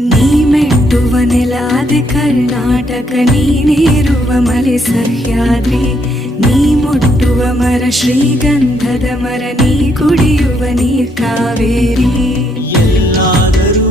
ನೀ ಮೆಟ್ಟುವ ನೆಲಾದೆ ಕರ್ನಾಟಕ, ನೀನೇರುವ ಮಲೆ ಸಹ್ಯಾದ್ರಿ, ನೀ ಮುಟ್ಟುವ ಮರ ಶ್ರೀಗಂಧದ ಮರ, ನೀ ಕುಡಿಯುವ ನೀರ್ ಕಾವೇರಿ. ಎಲ್ಲಾದರೂ